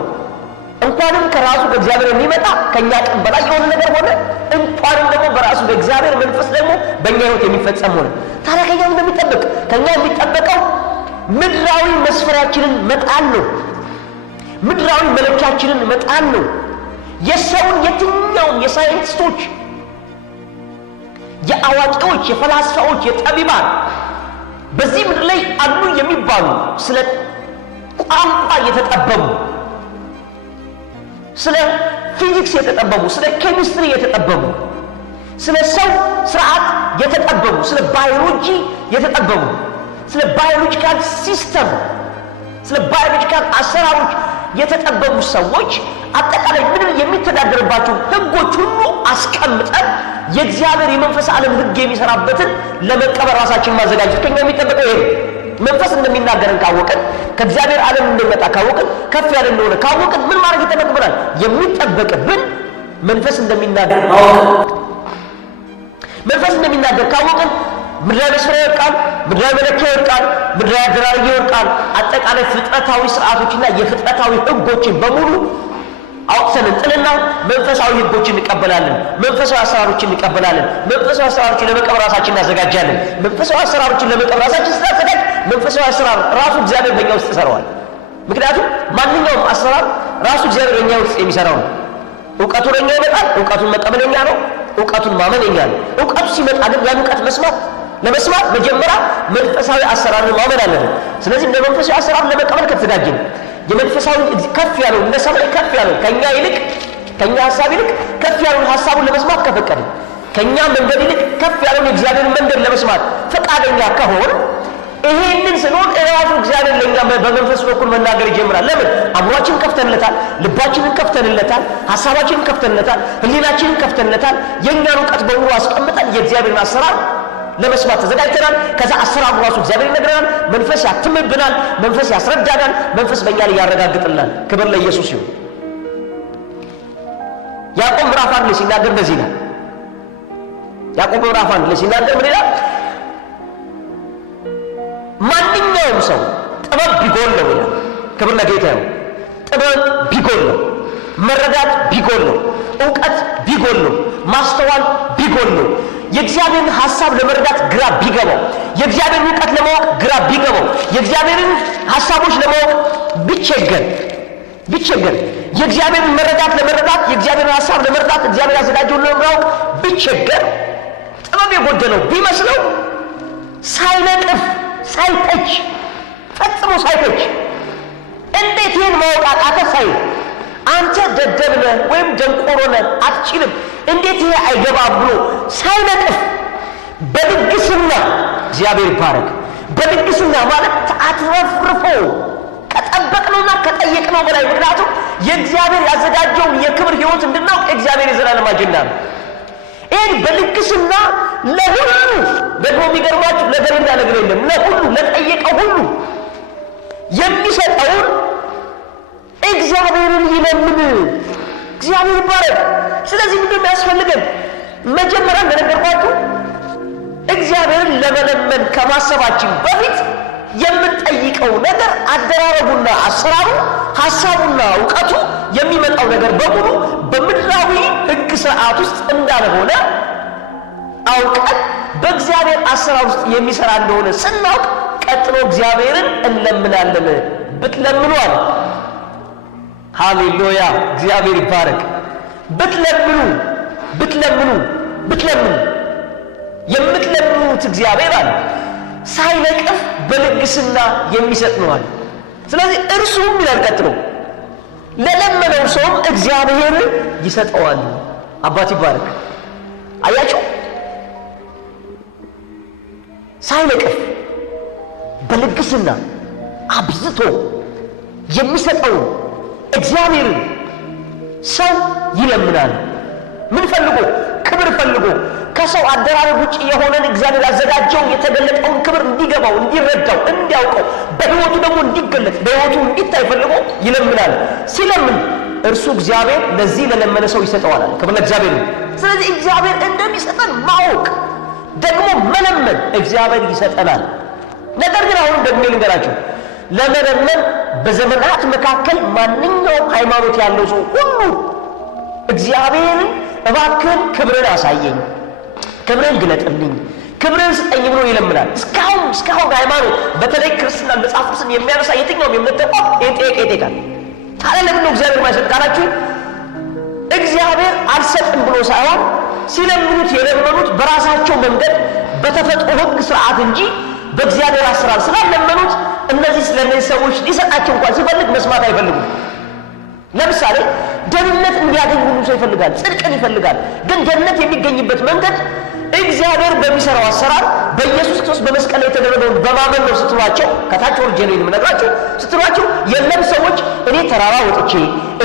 እንኳንም ከራሱ ከእግዚአብሔር የሚመጣ ከኛ ቀን በላይ የሆነ ነገር ሆነ፣ እንኳንም ደግሞ በራሱ በእግዚአብሔር መንፈስ ደግሞ በእኛ ሕይወት የሚፈጸም ሆነ። ታዲያ ከኛ እንደሚጠበቅ ከኛ የሚጠበቀው ምድራዊ መስፈሪያችንን መጣል ነው። ምድራዊ መለኪያችንን መጣል ነው። የሰውን የትኛውን የሳይንቲስቶች፣ የአዋቂዎች፣ የፈላስፋዎች፣ የጠቢባን በዚህ ምድር ላይ አሉ የሚባሉ ስለ ቋንቋ የተጠበቡ፣ ስለ ፊዚክስ የተጠበቡ፣ ስለ ኬሚስትሪ የተጠበቡ፣ ስለ ሰው ስርዓት የተጠበቡ፣ ስለ ባዮሎጂ የተጠበቡ፣ ስለ ባዮሎጂካል ሲስተም፣ ስለ ባዮሎጂካል አሰራሮች የተጠበቡ ሰዎች አጠቃላይ ምድር የሚተዳደርባቸው ህጎች ሁሉ አስቀምጠን የእግዚአብሔር የመንፈስ ዓለም ህግ የሚሰራበትን ለመቀበል ራሳችን ማዘጋጀት ከኛ የሚጠበቀው ይሄ ነው። መንፈስ እንደሚናገረን ካወቅን፣ ከእግዚአብሔር ዓለም እንደሚመጣ ካወቅን፣ ከፍ ያለ እንደሆነ ካወቅን ምን ማድረግ ይጠበቅብናል? የሚጠበቅብን መንፈስ እንደሚናገር ማወቅ። መንፈስ እንደሚናገር ካወቅን ምድራዊ መስፈሪያ ይወድቃል፣ ምድራዊ መለኪያ ይወድቃል፣ ምድራዊ አደራረግ ይወድቃል። አጠቃላይ ፍጥረታዊ ስርዓቶችና የፍጥረታዊ ህጎችን በሙሉ አውጥተን እንጥልና መንፈሳዊ ህጎችን እንቀበላለን፣ መንፈሳዊ አሰራሮችን እንቀበላለን። መንፈሳዊ አሰራሮችን ለመቀበል ራሳችን እናዘጋጃለን። መንፈሳዊ አሰራሮችን ለመቀበል ራሳችን ስናዘጋጅ መንፈሳዊ አሰራር ራሱ እግዚአብሔር በእኛ ውስጥ ይሰራዋል። ምክንያቱም ማንኛውም አሰራር ራሱ እግዚአብሔር በእኛ ውስጥ የሚሰራው ነው። እውቀቱ ለእኛ ይመጣል፣ እውቀቱን መቀበል የኛ ነው፣ እውቀቱን ማመን የኛ ነው። እውቀቱ ሲመጣ ግን ያን እውቀት ለመስማት መጀመሪያ መንፈሳዊ አሰራርን ማመን አለብን። ስለዚህ እንደ መንፈሳዊ አሰራር ለመቀበል ከተዘጋጀን የመንፈሳዊ ከፍ ያለው እንደ ሰማይ ከፍ ያለው ከኛ ይልቅ ከኛ ሐሳብ ይልቅ ከፍ ያለው ሐሳቡን ለመስማት ከፈቀድን ከኛ መንገድ ይልቅ ከፍ ያለው የእግዚአብሔር መንገድ ለመስማት ፈቃደኛ ከሆነ ይሄንን ስንሆን እራሱ እግዚአብሔር ለኛ በመንፈስ በኩል መናገር ይጀምራል። ለምን? አእምሯችንን ከፍተንለታል፣ ልባችንን ከፍተንለታል፣ ሐሳባችንን ከፍተንለታል፣ ህሊናችንን ከፍተንለታል። የኛን እውቀት በሙሉ አስቀምጠን የእግዚአብሔርን አሰራር ለመስማት ተዘጋጅተናል። ከዛ አሰራሩ ራሱ እግዚአብሔር ይነግረናል። መንፈስ ያትምብናል፣ መንፈስ ያስረዳናል፣ መንፈስ በእኛ ላይ ያረጋግጥልናል። ክብር ለኢየሱስ ይሁን። ያዕቆብ ምዕራፍ 1 ላይ ሲናገር እንደዚህ ይላል። ያዕቆብ ምዕራፍ 1 ላይ ሲናገር ምን ይላል? ማንኛውም ሰው ጥበብ ቢጎለው ይላል። ክብር ለጌታ ይሁን። ጥበብ ቢጎለው፣ መረዳት ቢጎለው፣ እውቀት ቢጎለው፣ ማስተዋል ቢጎለው፣ የእግዚአብሔርን ሐሳብ ለመረዳት ግራ ቢገባው፣ የእግዚአብሔርን እውቀት ለማወቅ ግራ ቢገባው፣ የእግዚአብሔርን ሐሳቦች ለማወቅ ቢቸገር፣ ቢቸገር የእግዚአብሔርን መረዳት ለመረዳት የእግዚአብሔርን ሐሳብ ለመረዳት እግዚአብሔር ያዘጋጀውን ለማወቅ ቢቸገር ጥበብ የጎደለው ቢመስለው ሳይነቅፍ ሳይተች ፈጽሞ ሳይተች እንዴት ይህን ማወቅ አቃተህ ሳይል አንተ ደደብ ነህ ወይም ደንቆሮ ነህ አትችልም እንዴት ይሄ አይገባም ብሎ ሳይነቅፍ በልግስና እግዚአብሔር ይባረክ። በልግስና ማለት አትረፍርፎ ከጠበቅነውና ከጠየቅነው በላይ ምክንያቱም የእግዚአብሔር ያዘጋጀውን የክብር ሕይወት እንድናውቅ እግዚአብሔር የዘላለም አጀንዳ ነው። ይህን በልግስና ለሁሉ ደግሞ የሚገርማችሁ ነገርና ነገር የለም ለሁሉ ለጠየቀው ሁሉ የሚሰጠውን እግዚአብሔርን ይለምን። እግዚአብሔር ይባረክ። ስለዚህ ምንድን ነው ያስፈልገን? መጀመሪያ እንደነገርኳችሁ እግዚአብሔርን ለመለመን ከማሰባችን በፊት የምንጠይቀው ነገር አደራረቡና አሰራሩ ሐሳቡና እውቀቱ የሚመጣው ነገር በሙሉ በምድራዊ ሕግ ስርዓት ውስጥ እንዳልሆነ አውቀን በእግዚአብሔር አሰራር ውስጥ የሚሰራ እንደሆነ ስናውቅ ቀጥሎ እግዚአብሔርን እንለምናለን። ብትለምኑ አለ። ሃሌሉያ እግዚአብሔር ይባረክ። ብትለምኑ የምትለምኑት እግዚአብሔር አለ ሳይነቅፍ በልግስና የሚሰጥ ነው አለ። ስለዚህ እርሱም ይላል ቀጥሎ ለለመነው ሰውም እግዚአብሔር ይሰጠዋል። አባት ይባረክ። አያችሁ ሳይነቅፍ በልግስና አብዝቶ የሚሰጠው እግዚአብሔርን ሰው ይለምናል። ምን ፈልጎ? ክብር ፈልጎ ከሰው አደራረግ ውጭ የሆነን እግዚአብሔር ያዘጋጀው የተገለጠውን ክብር እንዲገባው እንዲረዳው እንዲያውቀው በሕይወቱ ደግሞ እንዲገለጥ በሕይወቱ እንዲታይ ፈልጎ ይለምናል። ሲለምን እርሱ እግዚአብሔር ለዚህ ለለመነ ሰው ይሰጠዋል። ክብር ለእግዚአብሔር ነው። ስለዚህ እግዚአብሔር እንደሚሰጠን ማወቅ ደግሞ መለመን እግዚአብሔር ይሰጠናል። ነገር ግን አሁን ደግሞ ልንገራችሁ ለመለመን በዘመናት መካከል ማንኛውም ሃይማኖት ያለው ሰው ሁሉ እግዚአብሔርን እባክህን ክብርን አሳየኝ፣ ክብርን ግለጥልኝ፣ ክብርን ስጠኝ ብሎ ይለምናል። እስካሁን ሃይማኖት በተለይ ክርስትና መጽሐፍ ቅዱስን የሚያነሳ የትኛውም የእምነት ተቋም ይህን ጥያቄ ይጠይቃል። ታዲያ ለምን ነው እግዚአብሔር ማይሰጥ ካላችሁ እግዚአብሔር አልሰጥም ብሎ ሳይሆን ሲለምኑት የለመኑት በራሳቸው መንገድ በተፈጥሮ ሕግ ስርዓት እንጂ በእግዚአብሔር አሰራር ስላለመኑት እነዚህ ስለነዚህ ሰዎች ሊሰጣቸው እንኳን ሲፈልግ መስማት አይፈልጉም። ለምሳሌ ደህንነት እንዲያገኝ ሁሉ ሰው ይፈልጋል፣ ጽድቅን ይፈልጋል። ግን ደህንነት የሚገኝበት መንገድ እግዚአብሔር በሚሰራው አሰራር በኢየሱስ ክርስቶስ በመስቀል ላይ የተደረገውን በማመን ነው ስትሏቸው፣ ከታች ወርጄ ነው የምነግራቸው ስትሏቸው፣ የለም ሰዎች እኔ ተራራ ወጥቼ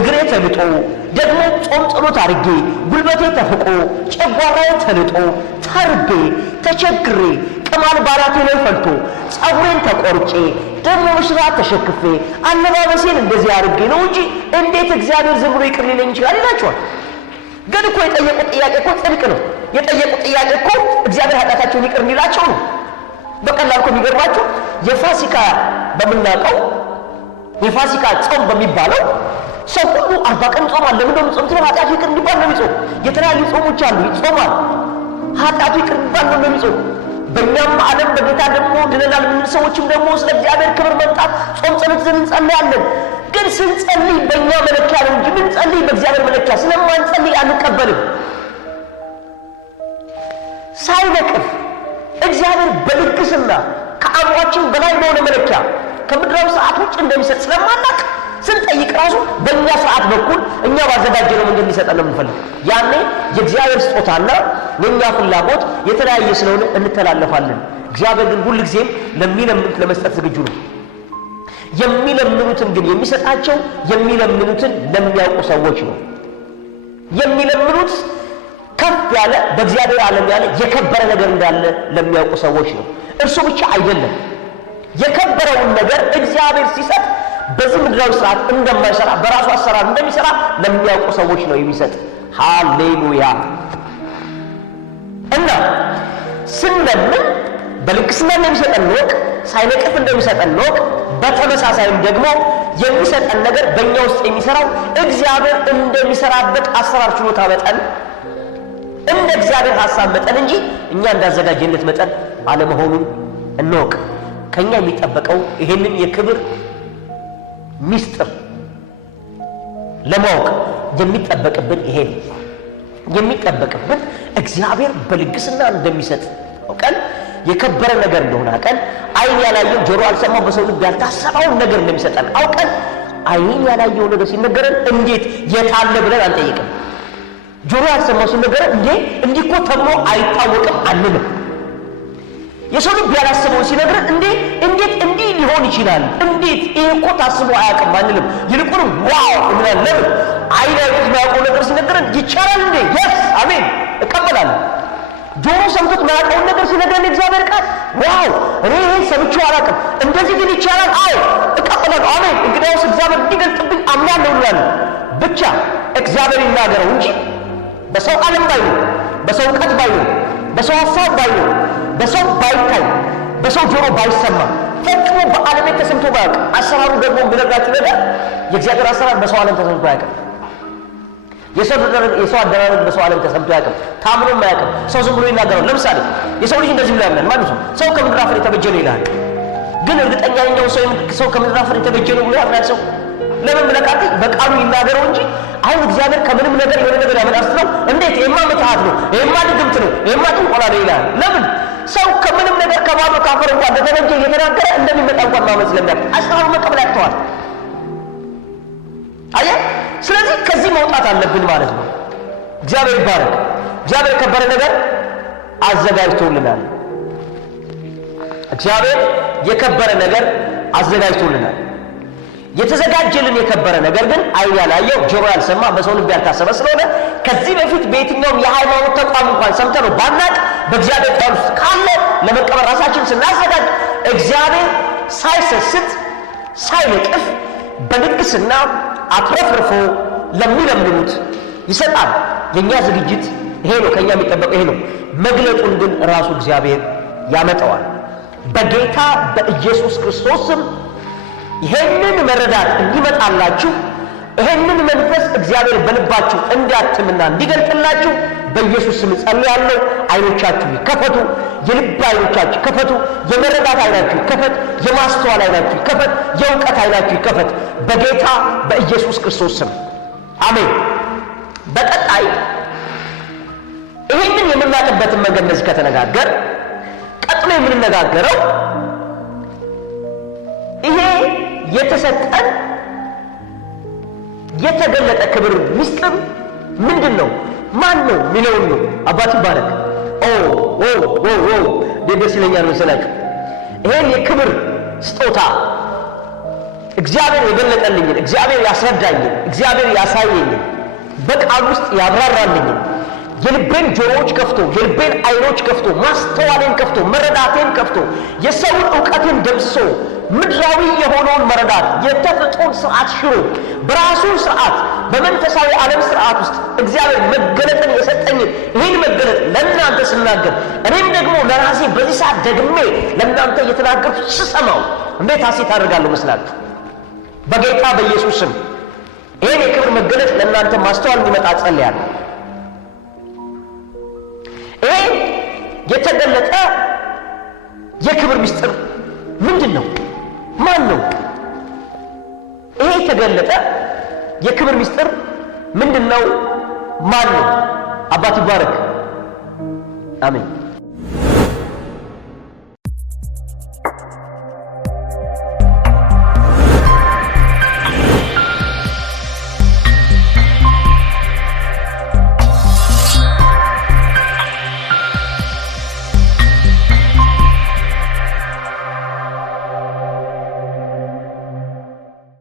እግሬ ተልጦ ደግሞ ጾም ጸሎት አድርጌ ጉልበቴ ተፍቆ ጨጓራዬ ተልጦ ተርቤ ተቸግሬ ቅማል ባራቴ ላይ ፈልቶ ጸጉሬን ተቆርጬ ደግሞ ሽራ ተሸክፌ አለባበሴን እንደዚህ አድርጌ ነው እንጂ እንዴት እግዚአብሔር ዝም ብሎ ይቅር ሊለኝ ይችላል ይላቸዋል። ግን እኮ የጠየቁት ጥያቄ እኮ ጽድቅ ነው። የጠየቁት ጥያቄ እኮ እግዚአብሔር ኃጢአታቸውን ይቅር እንዲላቸው ነው። በቀላል እኮ የሚገርማችሁ የፋሲካ በምናውቀው የፋሲካ ጾም በሚባለው ሰው ሁሉ 40 ቀን ጾማል። ለምን ነው ጾም? ኃጢአቱ ይቅር እንዲባል ነው የሚጾም። የተለያዩ ጾሞች አሉ፣ ይጾማል። ኃጢአቱ ይቅር እንዲባል ነው የሚጾም። በእኛም ዓለም በጌታ ደግሞ ድነናል የምንል ሰዎችም ደግሞ ስለ እግዚአብሔር ክብር መምጣት ጾም ጸሎት ዘንድ እንጸልያለን። ግን ስንጸልይ በእኛ መለኪያ ነው እንጂ ምን ጸልይ በእግዚአብሔር መለኪያ ስለማንጸልይ አንቀበልም። ሳይነቅፍ እግዚአብሔር በልግስና ከአእምሯችን በላይ በሆነ መለኪያ ከምድራዊ ሰዓት ውጭ እንደሚሰጥ ስለማናቅ ስንጠይቅ ራሱ በእኛ ሰዓት በኩል እኛ ባዘጋጀነው መንገድ እንዲሰጠን ነው የምንፈልግ። ያኔ የእግዚአብሔር ስጦታና የእኛ ፍላጎት የተለያየ ስለሆነ እንተላለፋለን። እግዚአብሔር ግን ሁልጊዜም ለሚለምኑት ለመስጠት ዝግጁ ነው። የሚለምኑትን ግን የሚሰጣቸው የሚለምኑትን ለሚያውቁ ሰዎች ነው። የሚለምኑት ከፍ ያለ በእግዚአብሔር ዓለም ያለ የከበረ ነገር እንዳለ ለሚያውቁ ሰዎች ነው። እርሱ ብቻ አይደለም፣ የከበረውን ነገር እግዚአብሔር ሲሰጥ በዚህ ምድራዊ ስርዓት እንደማይሰራ በራሱ አሰራር እንደሚሰራ ለሚያውቁ ሰዎች ነው የሚሰጥ። ሃሌሉያ። እና ስንለምን በልግስና እንደሚሰጠን ወቅ ሳይነቅፍ እንደሚሰጠን ወቅ በተመሳሳይም ደግሞ የሚሰጠን ነገር በእኛ ውስጥ የሚሰራው እግዚአብሔር እንደሚሰራበት አሰራር ችሎታ መጠን እንደ እግዚአብሔር ሐሳብ መጠን እንጂ እኛ እንዳዘጋጀለት መጠን አለመሆኑን እንወቅ። ከኛ የሚጠበቀው ይሄንን የክብር ሚስጥር ለማወቅ የሚጠበቅብን ይሄ ነው። የሚጠበቅብን እግዚአብሔር በልግስና እንደሚሰጥ አውቀን የከበረ ነገር እንደሆነ አውቀን ዓይን ያላየው ጆሮ ያልሰማው በሰው ልብ ያልታሰበውን ነገር እንደሚሰጠን አውቀን ዓይን ያላየው ነገር ሲነገረን እንዴት የታለ ብለን አንጠይቅም። ጆሮ ያልሰማው ሲነገረን እንዲህ እኮ ተብሎ አይታወቅም አንልም። የሰው ልብ ያላሰበው ሲነገረን እንዴት እንዲህ ሊሆን ይችላል? እንዴት ይሄ እኮ ታስቦ አያውቅም አንልም። ይልቁንም ዋው እንላለን። ለምን? ዓይን ያየው ማያውቀው ነገር ሲነገረን ይቻላል እንዴ? የስ አሜን እቀበላለሁ። ጆሮ ሰምቶት ማያውቀውን ነገር ሲነገረን እግዚአብሔር ቃል ዋው እኔ ይሄን ሰምቼው አላውቅም፣ እንደዚህ ግን ይቻላል፣ አዎ እቀበላለሁ፣ አሜን። እንግዲያውስ እግዚአብሔር እንዲገልጥብኝ አምናለሁ እንላለን። ብቻ እግዚአብሔር ይናገረው እንጂ በሰው ዓለም ባይሆን፣ በሰው እውቀት ባይሆን፣ በሰው ሐሳብ ባይሆን፣ በሰው ባይታይ፣ በሰው ጆሮ ባይሰማ፣ ፈጽሞ በዓለም ተሰምቶ ባያውቅ፣ አሰራሩ ደግሞ የሚነግራችሁ ነገር የእግዚአብሔር አሰራር በሰው ዓለም ተሰምቶ አያውቅም። የሰው አደራረግ በሰው ዓለም ተሰምቶ አያውቅም። ታምኖም አያውቅም። ሰው ዝም ብሎ ይናገራል። ለምሳሌ የሰው ልጅ እንደዚህ ብሎ ያምናል ማለት ነው። ሰው ከምድር አፈር የተበጀ ነው ይላል። ግን እርግጠኛ ነኝ ሰው ከምድር አፈር የተበጀ ነው ብሎ ያምናል ሰው። ለምን ብለቃት በቃሉ ይናገረው እንጂ አሁን እግዚአብሔር ከምንም ነገር የሆነ ነገር ያመጣል ነው። እንዴት? ይሄማ ምትሃት ነው፣ ይሄማ ድግምት ነው፣ ይሄማ ጥንቆላ ነው ይላል። ለምን? ሰው ከምንም ነገር ከባዶ ካፈር እንኳን እንደተበጀ እየተናገረ እንደሚመጣ እንኳን ማመን ስለሚያውቅ አስራሩ መቀበል ያቅተዋል። አየህ? ስለዚህ ከዚህ መውጣት አለብን ማለት ነው። እግዚአብሔር ይባረክ። እግዚአብሔር የከበረ ነገር አዘጋጅቶልናል። እግዚአብሔር የከበረ ነገር አዘጋጅቶልናል። የተዘጋጀልን የከበረ ነገር ግን ዓይን ያላየው ጆሮ ያልሰማ በሰው ልብ ያልታሰበ ስለሆነ ከዚህ በፊት በየትኛውም የሃይማኖት ተቋም እንኳን ሰምተነው ባናቅ በእግዚአብሔር ቃል ውስጥ ካለ ለመቀበል ራሳችን ስናዘጋጅ እግዚአብሔር ሳይሰስት ሳይነቅፍ በልግስና አትረፍርፎ ለሚለምኑት ይሰጣል። የኛ ዝግጅት ይሄ ነው። ከኛ የሚጠበቀው ይሄ ነው። መግለጡን ግን ራሱ እግዚአብሔር ያመጣዋል። በጌታ በኢየሱስ ክርስቶስ ስም ይሄንን መረዳት እንዲመጣላችሁ ይሄንን መንፈስ እግዚአብሔር በልባችሁ እንዲያትምና እንዲገልጥላችሁ በኢየሱስ ስም ጸልያለሁ። ዓይኖቻችሁ ይከፈቱ፣ የልብ ዓይኖቻችሁ ይከፈቱ፣ የመረዳት ዓይናችሁ ይከፈት፣ የማስተዋል ዓይናችሁ ይከፈት፣ የእውቀት ዓይናችሁ ይከፈት በጌታ በኢየሱስ ክርስቶስ ስም አሜን። በቀጣይ ይሄንን የምናውቅበትን መንገድ እንደዚህ ከተነጋገር ቀጥሎ የምንነጋገረው ይሄ የተሰጠን የተገለጠ ክብር ምስጢር ምንድን ነው? ማን ነው የሚለውን ነው። አባት ይባረክ። ደስ ይለኛል መሰላችሁ። ይሄን የክብር ስጦታ እግዚአብሔር የገለጠልኝን፣ እግዚአብሔር ያስረዳኝን፣ እግዚአብሔር ያሳየኝን፣ በቃል ውስጥ ያብራራልኝን የልቤን ጆሮዎች ከፍቶ የልቤን ዓይኖች ከፍቶ ማስተዋሌን ከፍቶ መረዳቴን ከፍቶ የሰውን ዕውቀቴን ደምስሶ ምድራዊ የሆነውን መረዳት የተፈጥሮን ስርዓት ሽሮ በራሱ ስርዓት በመንፈሳዊ ዓለም ስርዓት ውስጥ እግዚአብሔር መገለጥን የሰጠኝን ይህን መገለጥ ለእናንተ ስናገር እኔም ደግሞ ለራሴ በዚህ ሰዓት ደግሜ ለእናንተ እየተናገርኩ ስሰማው እንዴት ሐሴት አደርጋለሁ መስላችሁ? በጌታ በኢየሱስ ስም ይህን የክብር መገለጥ ለእናንተ ማስተዋል እንዲመጣ ጸልያለሁ። ይሄ የተገለጠ የክብር ምስጢር ምንድን ነው? ማን ነው? ይሄ የተገለጠ የክብር ምስጢር ምንድን ነው? ማን ነው? አባት ይባረክ። አሜን።